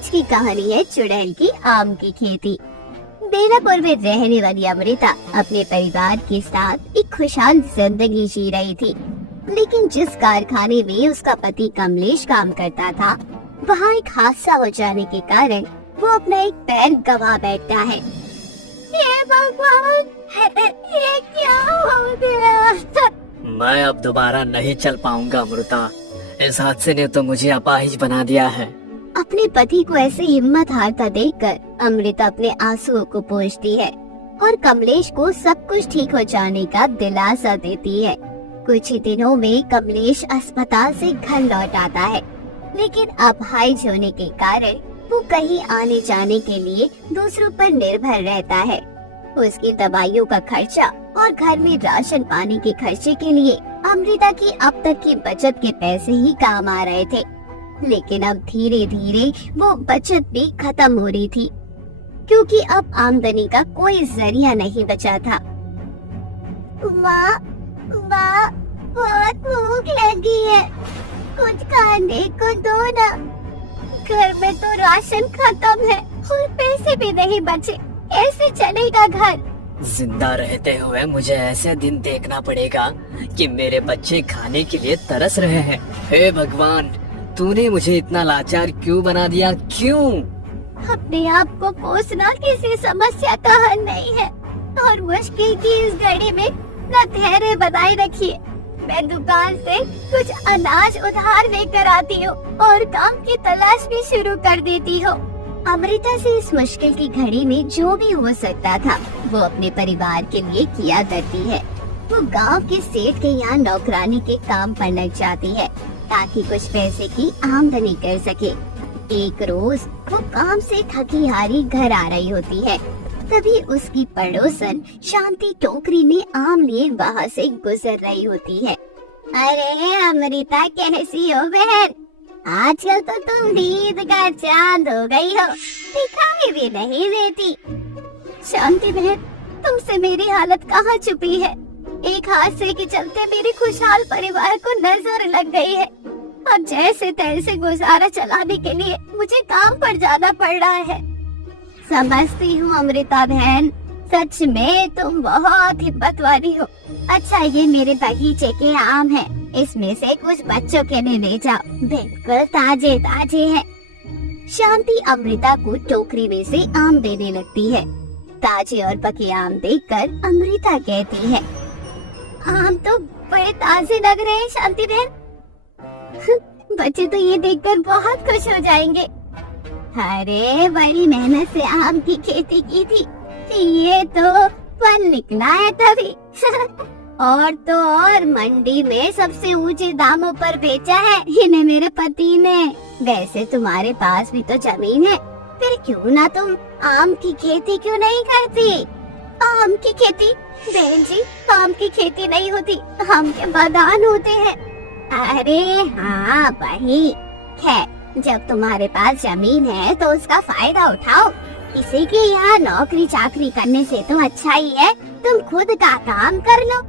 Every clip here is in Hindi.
आज की कहानी है चुड़ैल की आम की खेती। बेलापुर में रहने वाली अमृता अपने परिवार के साथ एक खुशहाल जिंदगी जी रही थी, लेकिन जिस कारखाने में उसका पति कमलेश काम करता था, वहाँ एक हादसा हो जाने के कारण वो अपना एक पैर गंवा बैठता है। हे भगवान, ये क्या हो गया? मैं अब दोबारा नहीं चल पाऊंगा अमृता। इस हादसे ने तो मुझे अपाहिज बना दिया है। अपने पति को ऐसे हिम्मत हारता देखकर अमृता अपने आंसुओं को पोंछती है और कमलेश को सब कुछ ठीक हो जाने का दिलासा देती है। कुछ ही दिनों में कमलेश अस्पताल से घर लौट आता है, लेकिन अपाहिज होने के कारण वो कहीं आने जाने के लिए दूसरों पर निर्भर रहता है। उसकी दवाइयों का खर्चा और घर में राशन पानी के खर्चे के लिए अमृता की अब तक की बचत के पैसे ही काम आ रहे थे, लेकिन अब धीरे धीरे वो बचत भी खत्म हो रही थी, क्योंकि अब आमदनी का कोई जरिया नहीं बचा था। माँ, बहुत भूख लगी है, कुछ खाने को दो ना। घर में तो राशन खत्म है और पैसे भी नहीं बचे, ऐसे चलेगा घर? जिंदा रहते हुए मुझे ऐसे दिन देखना पड़ेगा कि मेरे बच्चे खाने के लिए तरस रहे हैं। हे भगवान, तूने मुझे इतना लाचार क्यों बना दिया? क्यों? अपने आप को पोसना किसी समस्या का हल नहीं है और मुश्किल की इस घड़ी में न धैर्य बनाए रखिए। मैं दुकान से कुछ अनाज उधार लेकर आती हूँ और काम की तलाश भी शुरू कर देती हूँ। अमृता से इस मुश्किल की घड़ी में जो भी हो सकता था वो अपने परिवार के लिए किया करती है। वो गांव के सेठ के यहाँ नौकरानी के काम पर लग जाती है ताकि कुछ पैसे की आमदनी कर सके। एक रोज वो काम से थकी हारी घर आ रही होती है, तभी उसकी पड़ोसन शांति टोकरी में आम लिए वहाँ से गुजर रही होती है। अरे अमृता, कैसी हो बहन? आजकल तो तुम दीद का चांद हो गई हो, दिखाई भी नहीं देती। शांति बहन, तुमसे मेरी हालत कहाँ छुपी है? एक हादसे के चलते मेरे खुशहाल परिवार को नजर लग गई है और जैसे तैसे गुजारा चलाने के लिए मुझे काम पर जाना पड़ रहा है। समझती हूँ अमृता बहन, सच में तुम बहुत हिम्मत वाली हो। अच्छा, ये मेरे बगीचे के आम हैं, इसमें से कुछ बच्चों के लिए ले जाओ, बिल्कुल ताजे ताजे हैं। शांति अमृता को टोकरी में से आम देने लगती है। ताजे और पके आम देखकर अमृता कहती है, आम तो बड़े ताजे लग रहे हैं शांति बहन। बच्चे तो ये देखकर बहुत खुश हो जाएंगे। अरे बड़ी मेहनत से आम की खेती की थी, ये तो फल निकला है तभी। और तो और मंडी में सबसे ऊंचे दामों पर बेचा है इन्हें मेरे पति ने। वैसे तुम्हारे पास भी तो जमीन है, फिर क्यों ना तुम आम की खेती क्यों नहीं करती? आम की खेती? बहन जी, आम की खेती नहीं होती, आम के बागान होते हैं। अरे हाँ भाई, खैर, जब तुम्हारे पास जमीन है तो उसका फायदा उठाओ। किसी के यहाँ नौकरी चाकरी करने से तो अच्छा ही है तुम खुद का काम कर लो।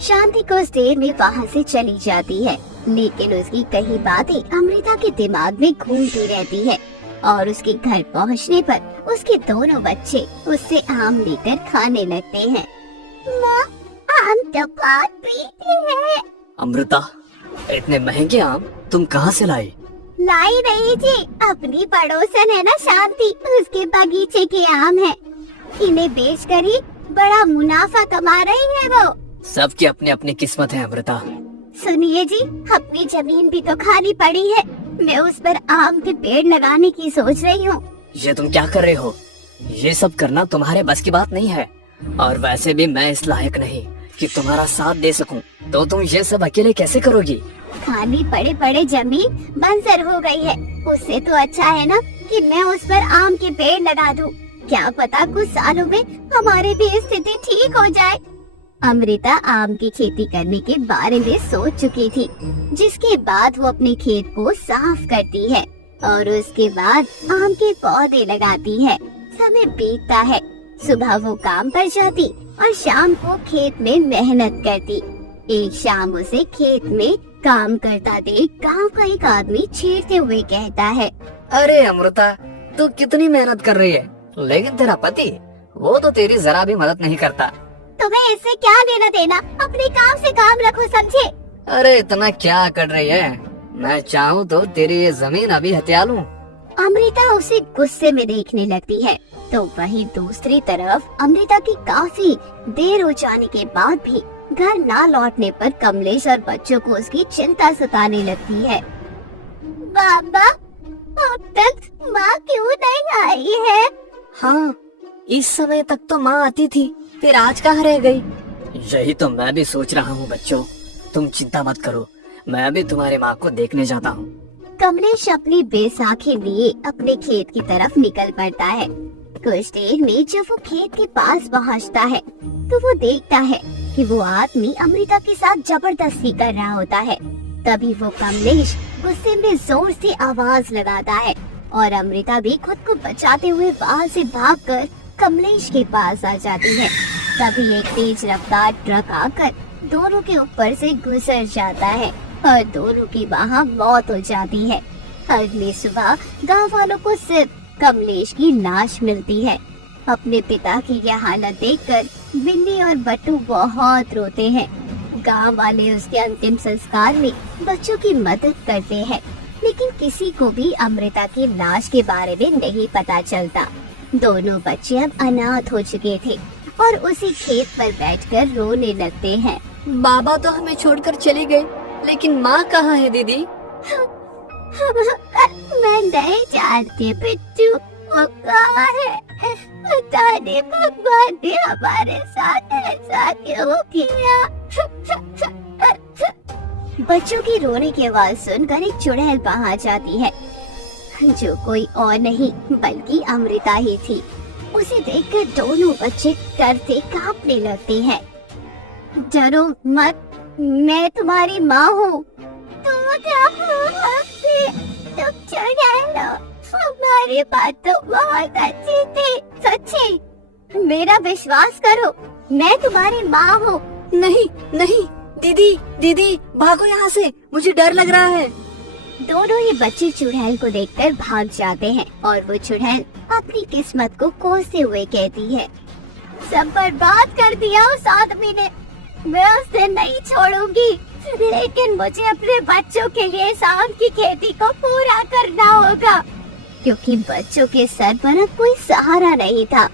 शांति कुछ देर में वहाँ से चली जाती है, लेकिन उसकी कई बातें अमृता के दिमाग में घूमती रहती है और उसके घर पहुँचने पर उसके दोनों बच्चे उससे आम लेकर खाने लगते हैं। माँ, आम तो बहुत मीठे हैं। अमृता, इतने महंगे आम तुम कहाँ से लाई? लाई नहीं जी, अपनी पड़ोसन है ना शांति, उसके बगीचे के आम हैं। इन्हें बेचकर ही बड़ा मुनाफा कमा रही है वो। सबकी अपनी अपनी किस्मत है अमृता। सुनिए जी, अपनी जमीन भी तो खाली पड़ी है, मैं उस पर आम के पेड़ लगाने की सोच रही हूँ। ये तुम क्या कर रहे हो? ये सब करना तुम्हारे बस की बात नहीं है, और वैसे भी मैं इस लायक नहीं कि तुम्हारा साथ दे सकूं, तो तुम ये सब अकेले कैसे करोगी? खाली पड़े पड़े जमीन बंजर हो गई है, उससे तो अच्छा है ना कि मैं उस पर आम के पेड़ लगा दूं। क्या पता कुछ सालों में हमारी भी स्थिति ठीक हो जाए। अमृता आम की खेती करने के बारे में सोच चुकी थी, जिसके बाद वो अपने खेत को साफ करती है और उसके बाद आम के पौधे लगाती है। समय बीतता है, सुबह वो काम पर जाती और शाम को खेत में मेहनत करती। एक शाम उसे खेत में काम करता देख गांव का एक आदमी छेड़ते हुए कहता है, अरे अमृता, तू कितनी मेहनत कर रही है, लेकिन तेरा पति वो तो तेरी जरा भी मदद नहीं करता। तुम्हें इससे क्या लेना देना, अपने काम से काम रखो, समझे? अरे इतना क्या कर रही है, मैं चाहूँ तो तेरी ये जमीन अभी हथिया लूं। अमृता उसे गुस्से में देखने लगती है, तो वहीं दूसरी तरफ अमृता की काफी देर हो जाने के बाद भी घर ना लौटने पर कमलेश और बच्चों को उसकी चिंता सताने लगती है। बाबा, अब तक माँ क्यों नहीं आई है? हाँ, इस समय तक तो माँ आती थी, फिर आज कहाँ रह गई? यही तो मैं भी सोच रहा हूँ बच्चों, तुम चिंता मत करो, मैं भी तुम्हारे माँ को देखने जाता हूँ। कमलेश अपनी बैसाखी लिए अपने खेत की तरफ निकल पड़ता है। कुछ देर में जब वो खेत के पास पहुँचता है तो वो देखता है कि वो आदमी अमृता के साथ जबरदस्ती कर रहा होता है। तभी वो कमलेश गुस्से में जोर से आवाज लगाता है और अमृता भी खुद को बचाते हुए वहाँ से भागकर कमलेश के पास आ जाती है। तभी एक तेज रफ्तार ट्रक आकर दोनों के ऊपर से गुजर जाता है और दोनों की वहाँ मौत हो जाती है। अगली सुबह गांव वालों को सिर्फ कमलेश की लाश मिलती है। अपने पिता की यह हालत देखकर बिन्नी और बट्टू बहुत रोते हैं। गांव वाले उसके अंतिम संस्कार में बच्चों की मदद करते हैं, लेकिन किसी को भी अमृता की लाश के बारे में नहीं पता चलता। दोनों बच्चे अब अनाथ हो चुके थे और उसी खेत पर बैठकर रोने लगते हैं। बाबा तो हमें छोड़कर चले गए, लेकिन माँ कहाँ है दीदी? मैं नहीं जानती बिट्टू, वो कहाँ है? पता नहीं भगवान ने हमारे साथ ऐसा क्यों किया। बच्चों की रोने की आवाज सुनकर एक चुड़ैल वहाँ जाती है, जो कोई और नहीं बल्कि अमृता ही थी। उसे देखकर दोनों बच्चे डर से कांपने लगते हैं। डरो मत, मैं तुम्हारी माँ हूँ। तुम चुड़ैल हो, हमारी बात तो बहुत अच्छी थी, सच्ची। मेरा विश्वास करो, मैं तुम्हारी माँ हूँ। नहीं नहीं दीदी, दीदी भागो यहाँ से, मुझे डर लग रहा है। दोनों ही बच्चे चुड़ैल को देखकर भाग जाते हैं और वो चुड़ैल अपनी किस्मत को कोसते हुए कहती है, सब बर्बाद कर दिया उस आदमी ने, मैं उसे नहीं छोड़ूंगी, लेकिन मुझे अपने बच्चों के लिए इस आम की खेती को पूरा करना होगा। क्योंकि बच्चों के सर पर अब कोई सहारा नहीं था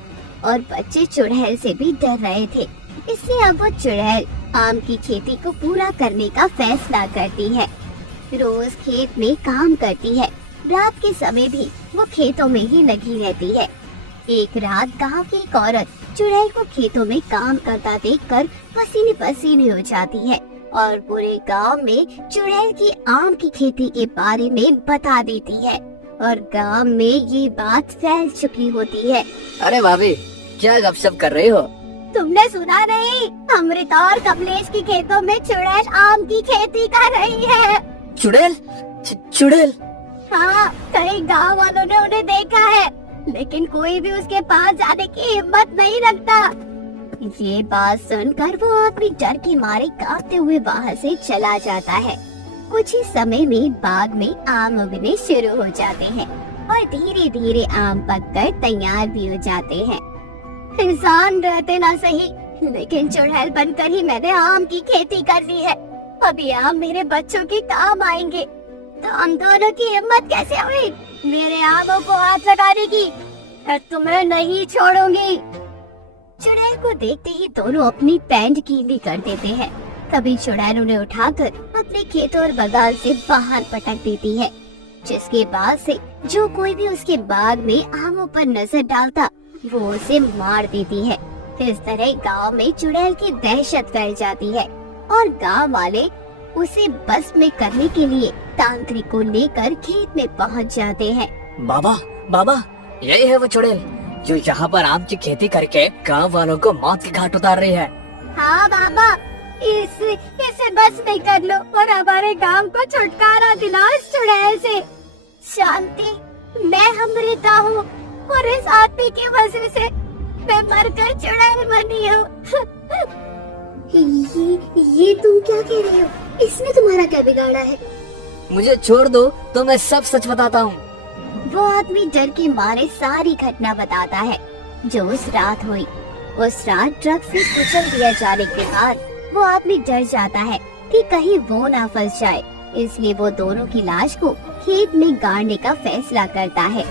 और बच्चे चुड़ैल से भी डर रहे थे, इसलिए अब वो चुड़ैल आम की खेती को पूरा करने का फैसला करती है। रोज खेत में काम करती है, रात के समय भी वो खेतों में ही लगी रहती है। एक रात गांव की एक औरत चुड़ैल को खेतों में काम करता देखकर पसीने पसीने हो जाती है और पूरे गांव में चुड़ैल की आम की खेती के बारे में बता देती है और गांव में ये बात फैल चुकी होती है। अरे भाभी, क्या गपशप कर रही हो? तुमने सुना नहीं? अमृता और कमलेश की खेतों में चुड़ैल आम की खेती कर रही है। चुड़ैल? चुड़ैल? हाँ, कई गांव वालों ने उन्हें देखा है, लेकिन कोई भी उसके पास जाने की हिम्मत नहीं रखता। ये बात सुनकर वो अपनी डर के मारे कांपते हुए वहाँ से चला जाता है। कुछ ही समय में बाग में आम उगने शुरू हो जाते हैं और धीरे धीरे आम पककर तैयार भी हो जाते हैं। इंसान रहते ना सही, लेकिन चुड़ैल बनकर ही मैंने आम की खेती कर ली है। अभी आम मेरे बच्चों के काम आएंगे, तो हम दोनों की हिम्मत कैसे हुई मेरे आमों को हाथ लगाने की? मैं तुम्हें नहीं छोड़ूंगी। चुड़ैल को देखते ही दोनों अपनी पैंट गीली कर देते हैं। तभी चुड़ैल उन्हें उठाकर अपने खेत और बागान से बाहर पटक देती है, जिसके बाद से जो कोई भी उसके बाग में आमों पर नजर डालता वो उसे मार देती है। इस तरह गांव में चुड़ैल की दहशत फैल जाती है और गांव वाले उसे बस में करने के लिए तांत्रिक को लेकर खेत में पहुंच जाते हैं। बाबा, बाबा, यही है वो चुड़ैल जो यहाँ पर आम की खेती करके गांव वालों को मौत के घाट उतार रही है। हाँ बाबा, इसे बस में कर लो और हमारे गांव को छुटकारा दिलाओ इस चुड़ैल से। शांति, मैं अमृता हूँ और इस आदमी की वजह से मैं मरकर चुड़ैल बनी हूँ। ये तुम क्या कह रही हो? इसने तुम्हारा क्या बिगाड़ा है? मुझे छोड़ दो तो मैं सब सच बताता हूँ। वो आदमी डर के मारे सारी घटना बताता है जो उस रात हुई। उस रात ट्रक से कुचल दिया जाने के बाद वो आदमी डर जाता है कि कहीं वो ना फंस जाए, इसलिए वो दोनों की लाश को खेत में गाड़ने का फैसला करता है।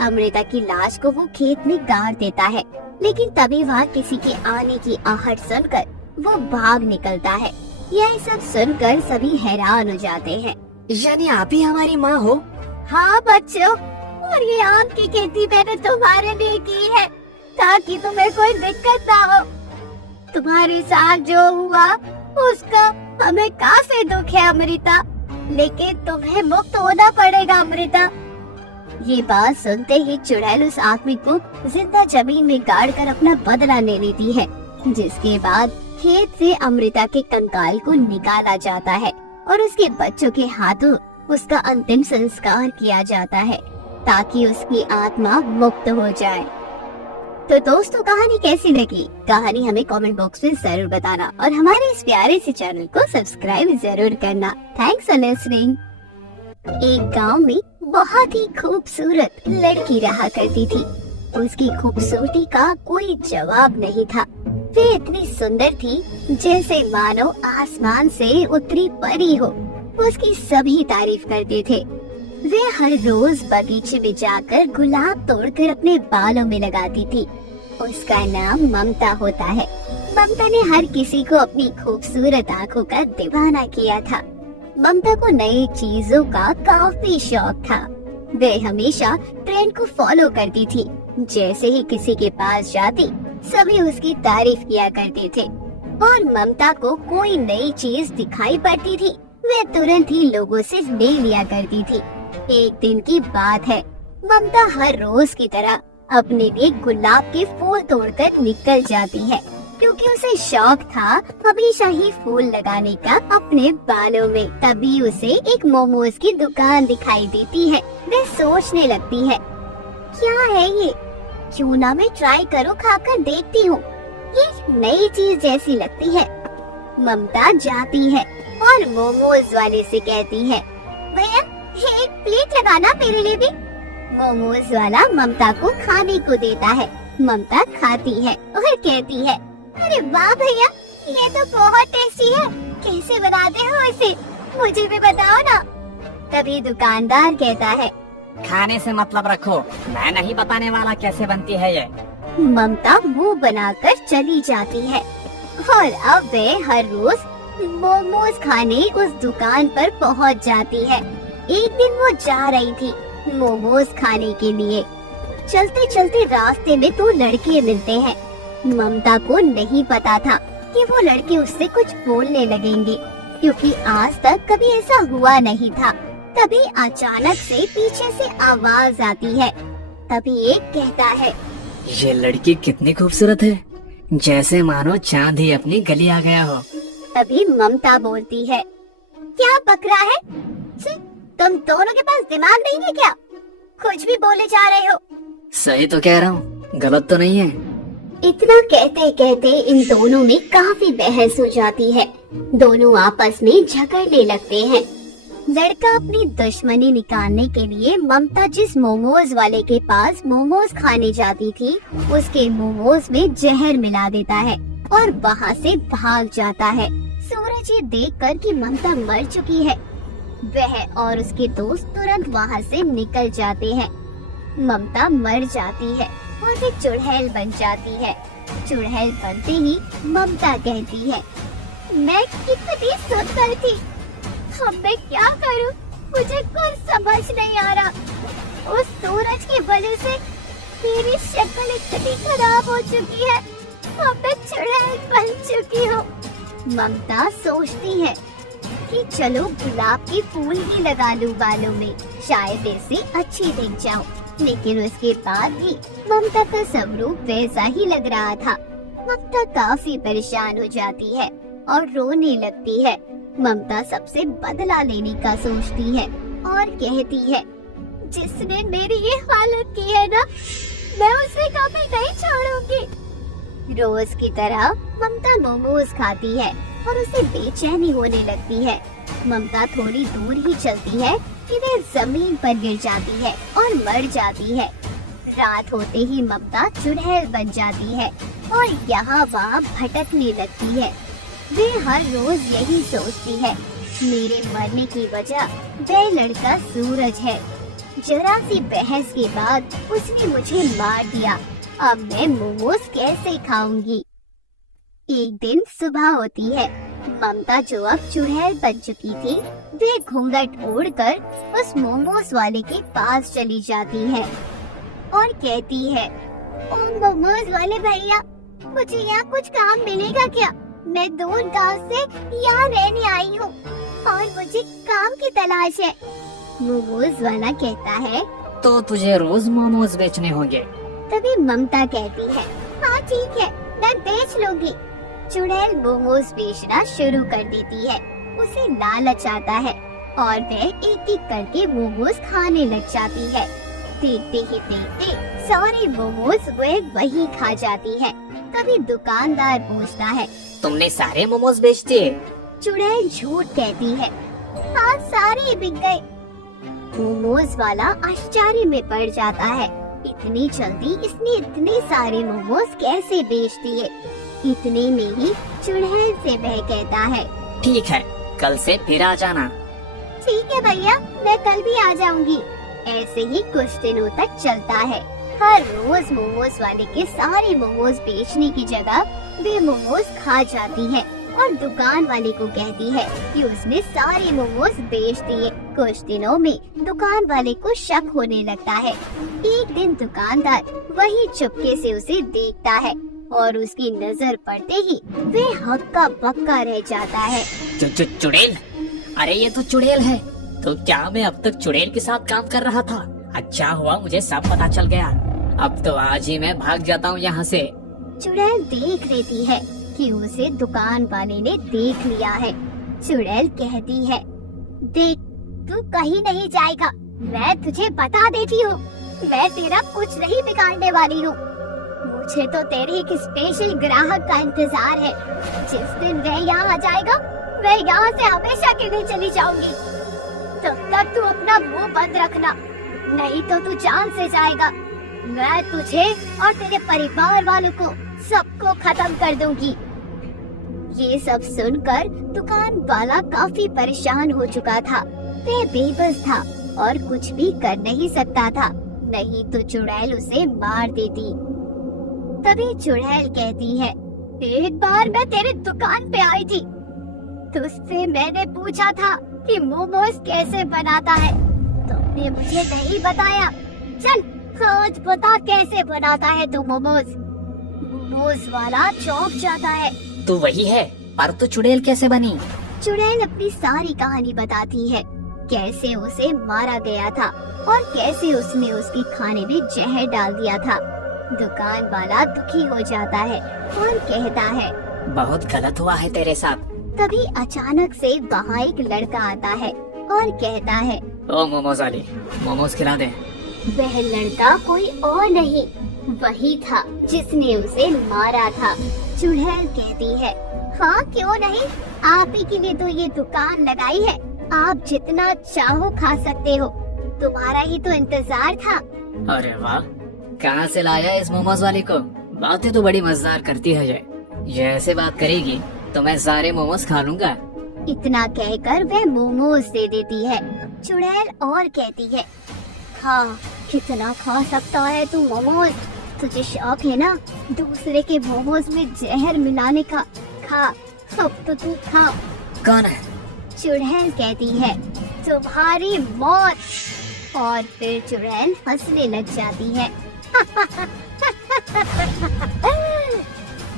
अमृता की लाश को वो खेत में गाड़ देता है, लेकिन तभी वहाँ किसी के आने की आहट सुनकर वो भाग निकलता है। यह सब सुनकर सभी हैरान हो जाते हैं। यानी आप ही हमारी माँ हो? हाँ बच्चों, और ये आम की खेती मैंने तुम्हारे लिए की है ताकि तुम्हें कोई दिक्कत ना हो। तुम्हारे साथ जो हुआ उसका हमें काफी दुख है अमृता, लेकिन तुम्हें मुक्त होना पड़ेगा अमृता। ये बात सुनते ही चुड़ैल उस आदमी को जिंदा जमीन में गाड़कर अपना बदला ले लेती है, जिसके बाद खेत से अमृता के कंकाल को निकाला जाता है और उसके बच्चों के हाथों उसका अंतिम संस्कार किया जाता है ताकि उसकी आत्मा मुक्त हो जाए। तो दोस्तों, कहानी कैसी लगी? कहानी हमें कमेंट बॉक्स में जरूर बताना और हमारे इस प्यारे से चैनल को सब्सक्राइब जरूर करना। Thanks for listening. एक गांव में बहुत ही खूबसूरत लड़की रहा करती थी। उसकी खूबसूरती का कोई जवाब नहीं था। वे इतनी सुंदर थी जैसे मानो आसमान से उतरी परी हो। उसकी सभी तारीफ करते थे। वे हर रोज बगीचे में जाकर गुलाब तोड़कर अपने बालों में लगाती थी। उसका नाम ममता होता है। ममता ने हर किसी को अपनी खूबसूरत आंखों का दीवाना किया था। ममता को नई चीजों का काफी शौक था। वे हमेशा ट्रेंड को फॉलो करती थी। जैसे ही किसी के पास जाती, सभी उसकी तारीफ किया करते थे और ममता को कोई नई चीज दिखाई पड़ती थी, वे तुरंत ही लोगों से ले लिया करती थी। एक दिन की बात है, ममता हर रोज की तरह अपने लिए गुलाब के फूल तोड़कर निकल जाती है, क्योंकि उसे शौक था हमेशा ही फूल लगाने का अपने बालों में। तभी उसे एक मोमोज की दुकान दिखाई देती है। वे सोचने लगती है, क्या है ये? क्यों ना मैं ट्राई करूं, खाकर देखती हूँ, ये नई चीज जैसी लगती है। ममता जाती है और मोमोज वाले से कहती है, भैया एक प्लेट लगाना मेरे लिए भी। मोमोज वाला ममता को खाने को देता है। ममता खाती है और कहती है, अरे वाह भैया, ये तो बहुत टेस्टी है, कैसे बनाते हो इसे, मुझे भी बताओ ना। तभी दुकानदार कहता है, खाने से मतलब रखो, मैं नहीं बताने वाला कैसे बनती है ये। ममता मुंह बनाकर चली जाती है और अब वे हर रोज मोमोज खाने उस दुकान पर पहुंच जाती है। एक दिन वो जा रही थी मोमोज खाने के लिए। चलते चलते रास्ते में दो लड़के मिलते हैं। ममता को नहीं पता था कि वो लड़के उससे कुछ बोलने लगेंगे, क्योंकि आज तक कभी ऐसा हुआ नहीं था। तभी अचानक से पीछे से आवाज आती है। तभी एक कहता है, ये लड़की कितनी खूबसूरत है, जैसे मानो चांद ही अपनी गली आ गया हो। तभी ममता बोलती है, क्या बकरा है? तुम दोनों के पास दिमाग नहीं है क्या? कुछ भी बोले जा रहे हो। सही तो कह रहा हूँ, गलत तो नहीं है। इतना कहते कहते इन दोनों में काफी बहस हो जाती है। दोनों आपस में झगड़ने लगते हैं। लड़का अपनी दुश्मनी निकालने के लिए ममता जिस मोमोज वाले के पास मोमोज खाने जाती थी, उसके मोमोज में जहर मिला देता है और वहाँ से भाग जाता है। सूरज ये देखकर कि ममता मर चुकी है, वह और उसके दोस्त तुरंत वहाँ से निकल जाते हैं। ममता मर जाती है और वे चुड़ैल बन जाती है। चुड़ैल बनते ही ममता कहती है, मैं कितनी सुंदर थी, अब मैं क्या करूं? मुझे कुछ समझ नहीं आ रहा। उस सूरज की वजह से मेरी शक्ल इतनी खराब हो चुकी है, अब मैं चुड़ैल बन चुकी हूँ। ममता सोचती है कि चलो गुलाब के फूल ही लगा लूं बालों में, शायद ऐसे अच्छी दिख जाऊं। लेकिन उसके बाद भी ममता का सब रूप वैसा ही लग रहा था। ममता काफी परेशान हो जाती है और रोने लगती है। ममता सबसे बदला लेने का सोचती है और कहती है, जिसने मेरी ये हालत की है ना, मैं उसे कभी नहीं छोड़ूंगी। रोज की तरह ममता मोमोज खाती है और उसे बेचैनी होने लगती है। ममता थोड़ी दूर ही चलती है कि वे जमीन पर गिर जाती है और मर जाती है। रात होते ही ममता चुड़ैल बन जाती है और यहाँ वहाँ भटकने लगती है। वे हर रोज यही सोचती है, मेरे मरने की वजह वह लड़का सूरज है। जरा सी बहस के बाद उसने मुझे मार दिया। अब मैं मोमोज कैसे खाऊंगी। एक दिन सुबह होती है। ममता जो अब चुड़ैल बन चुकी थी, वे घूंघट ओढ़कर उस मोमोज वाले के पास चली जाती है और कहती है, ओ मोमोज वाले भैया, मुझे यहाँ कुछ काम मिलेगा क्या? मैं दूर गांव से यहाँ रहने आई हूँ और मुझे काम की तलाश है। मोमोज वाला कहता है, तो तुझे रोज मोमोज बेचने होंगे। तभी ममता कहती है, हाँ ठीक है, मैं बेच लूंगी। चुड़ैल मोमोज बेचना शुरू कर देती है। उसे लालच आता है और वह एक एक करके मोमोज खाने लग जाती है। देखते ही देखते सारे मोमोज वह वही खा जाती है। तभी दुकानदार पूछता है, तुमने सारे मोमोज बेच दिए? चुड़ैल झूठ कहती है, हाँ सारे बिक गए। मोमोज वाला आश्चर्य में पड़ जाता है, इतनी जल्दी इसने इतने सारे मोमोज कैसे बेच दिए। इतने में ही चुड़ैल से वह कहता है, ठीक है, कल से फिर आ जाना। ठीक है भैया, मैं कल भी आ जाऊंगी। ऐसे ही कुछ दिनों तक चलता है। हर रोज मोमोज वाले के सारे मोमोज बेचने की जगह वे मोमोज खा जाती है और दुकान वाले को कहती है कि उसने सारे मोमोज बेच दिए। कुछ दिनों में दुकान वाले को शक होने लगता है। एक दिन दुकानदार वही चुपके से उसे देखता है और उसकी नजर पड़ते ही वे हक्का बक्का रह जाता है। चुड़ैल, अरे ये तो चुड़ैल है। तो क्या मैं अब तक चुड़ैल के साथ काम कर रहा था? अच्छा हुआ मुझे सब पता चल गया। अब तो आज ही मैं भाग जाता हूँ यहाँ से। चुड़ैल देख लेती है कि उसे दुकान वाले ने देख लिया है। चुड़ैल कहती है, देख, तू कहीं नहीं जाएगा, मैं तुझे बता देती हूँ। मैं तेरा कुछ नहीं बिगाड़ने वाली हूँ। मुझे तो तेरे एक स्पेशल ग्राहक का इंतजार है। जिस दिन वह यहाँ आ जाएगा, मैं यहाँ से हमेशा के लिए चली जाऊंगी। तब तक तू अपना मुंह बंद रखना, नहीं तो तू जान से जाएगा। मैं तुझे और तेरे परिवार वालों को सबको खत्म कर दूंगी। ये सब सुनकर दुकान वाला काफी परेशान हो चुका था। वह बेबस था और कुछ भी कर नहीं सकता था, नहीं तो चुड़ैल उसे मार देती। तभी चुड़ैल कहती है, एक बार मैं तेरी दुकान पे आई थी, तुझसे मैंने पूछा था कि मोमोज कैसे बनाता है। तुमने मुझे नहीं बताया। चल आज बता कैसे बनाता है तू मोमोज। मोमोज वाला चौंक जाता है। तू वही है, पर तू चुड़ैल कैसे बनी? चुड़ैल अपनी सारी कहानी बताती है, कैसे उसे मारा गया था और कैसे उसने उसके खाने में जहर डाल दिया था। दुकान वाला दुखी हो जाता है और कहता है, बहुत गलत हुआ है तेरे साथ। तभी अचानक से वहाँ एक लड़का आता है और कहता है, ओ मोमोज वाली, मोमोज खिला दे। वह लड़का कोई और नहीं, वही था जिसने उसे मारा था। चुड़ैल कहती है, हाँ क्यों नहीं, आप ही के लिए तो ये दुकान लगाई है। आप जितना चाहो खा सकते हो, तुम्हारा ही तो इंतजार था। अरे वाह, कहाँ से लाया इस मोमोज वाले को? बातें तो बड़ी मजेदार करती है ये ऐसे बात करेगी तो मैं सारे मोमोज खा लूंगा। इतना कहकर वह मोमोज दे देती है। चुड़ैल और कहती है, हाँ कितना खा सकता है तू मोमोज? तुझे शौक है ना दूसरे के मोमोज में जहर मिलाने का? खा, अब तो तू खा। कौन है? चुड़ैल कहती है, तुम्हारी मौत। और फिर चुड़ैल हंसने लग जाती है।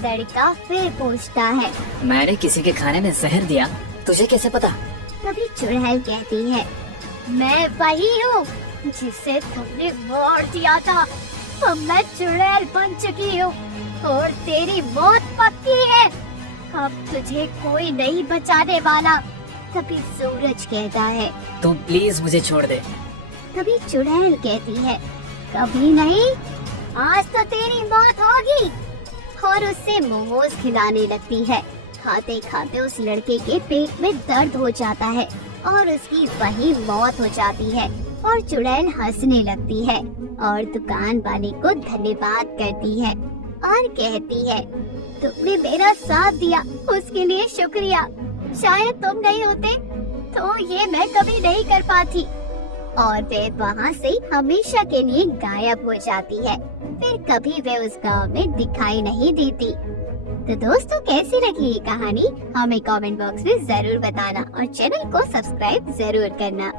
लड़का फिर पूछता है, मैंने किसी के खाने में जहर दिया, तुझे कैसे पता? तभी चुड़ैल कहती है, मैं वही हूँ जिसे तुमने मार दिया था। अब मैं चुड़ैल बन चुकी हूँ और तेरी मौत पक्की है। अब तुझे कोई नहीं बचाने वाला। तभी सूरज कहता है, तुम प्लीज मुझे छोड़ दे। तभी चुड़ैल कहती है, कभी नहीं, आज तो तेरी मौत होगी। और उससे मोमोज खिलाने लगती है। खाते खाते उस लड़के के पेट में दर्द हो जाता है और उसकी वही मौत हो जाती है और चुड़ैल हंसने लगती है और दुकान वाले को धन्यवाद करती है और कहती है, तुमने मेरा साथ दिया, उसके लिए शुक्रिया। शायद तुम नहीं होते तो ये मैं कभी नहीं कर पाती। और वे वहाँ से हमेशा के लिए गायब हो जाती है। फिर कभी वे उस गांव में दिखाई नहीं देती। तो दोस्तों, कैसी लगी ये कहानी हमें कमेंट बॉक्स में जरूर बताना और चैनल को सब्सक्राइब जरूर करना।